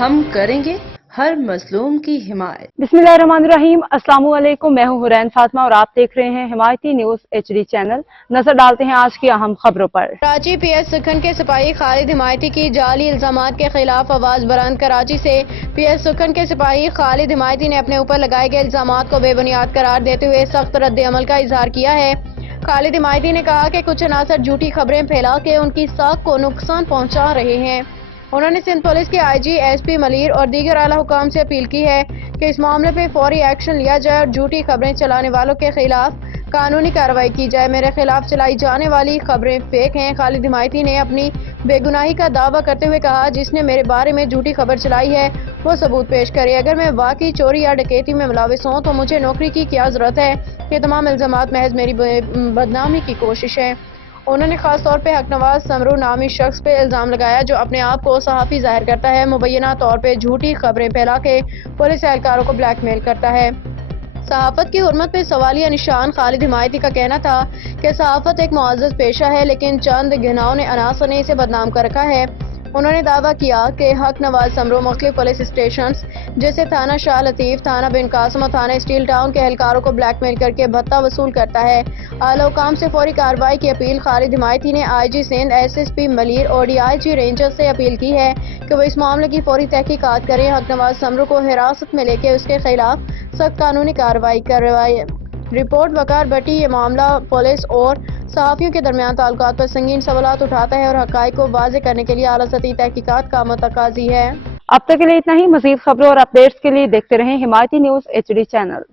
ہم کریں گے ہر مظلوم کی حمایت۔ बिस्मिल्लाहिर्रहमानिर्रहीम। अस्सलाम वालेकुम। मैं हूं हुरैन फातिमा और आप देख रहे हैं हिमायती न्यूज HD चैनल। नजर डालते हैं आज की अहम खबरों पर। कराची PS सुखन के सिपाही खालिद हिमायती की जाली इल्जामात के खिलाफ आवाज बुलंद। कराची से PS सुखन के सिपाही खालिद हिमायती ने अपने ऊपर लगाए गए इल्जामात को बेबुनियाद करार देते हुए सख्त रद्द अमल का इजहार किया है। खालिद हिमायती ने कहा कि कुछ अनासर झूठी खबरें फैला के उनकी साख को नुकसान पहुंचा रहे हैं। उन्होंने सिंध पुलिस के IG SP मलीर और दीगर आला हुकाम से अपील की है कि इस मामले पे फौरी एक्शन लिया जाए और झूठी खबरें चलाने वालों के खिलाफ कानूनी कार्रवाई की जाए। मेरे खिलाफ चलाई जाने वाली खबरें फेक हैं। खालिद हिमायती ने अपनी बेगुनाही का दावा करते हुए कहा, जिसने मेरे बारे में झूठी खबर चलाई है वो सबूत पेश करे। अगर मैं वाकई चोरी या डकैती में मुलविस हूँ तो मुझे नौकरी की क्या जरूरत है। ये तमाम इल्जामात महज मेरी बदनामी की कोशिश है। उन्होंने खास तौर पे हकनवाज समरू नामी शख्स पे इल्जाम लगाया जो अपने आप को सहाफ़ी जाहिर करता है, मुबैना तौर पे झूठी खबरें फैला के पुलिस एहलकारों को ब्लैकमेल करता है। सहाफत की हुर्मत पे सवालिया निशान। खालिद हिमायती का कहना था कि सहाफत एक मुअज़्ज़ज़ पेशा है, लेकिन चंद घिनौने अनासर ने इसे बदनाम कर रखा है। उन्होंने दावा किया कि हक नवाज समरू मुख्तलिफ पुलिस स्टेशंस जैसे थाना शाह लतीफ, थाना बिन कासिम और थाना स्टील टाउन के एहलकारों को ब्लैकमेल करके भत्ता वसूल करता है। आला हुकाम से फौरी कार्रवाई की अपील। खालिद हिमायती ने IG सिंध, SSP मलीर और DIG रेंजर्स से अपील की है कि वो इस मामले की फौरी तहकीकात करें। हक नवाज समरू को हिरासत में लेके उसके खिलाफ सख्त कानूनी कार्रवाई करवाए। रिपोर्ट वकार भट्टी। ये मामला पुलिस और सहाफ़ियों के दरमियान ताल्लुकात पर संगीन सवालात उठाता है और हक़ाइक़ को वाज़ेह करने के लिए आला सतही तहकीकात का मुतकाज़ी है। अब तक के लिए इतना ही। मज़ीद खबरों और अपडेट्स के लिए देखते रहें हिमायती न्यूज HD चैनल।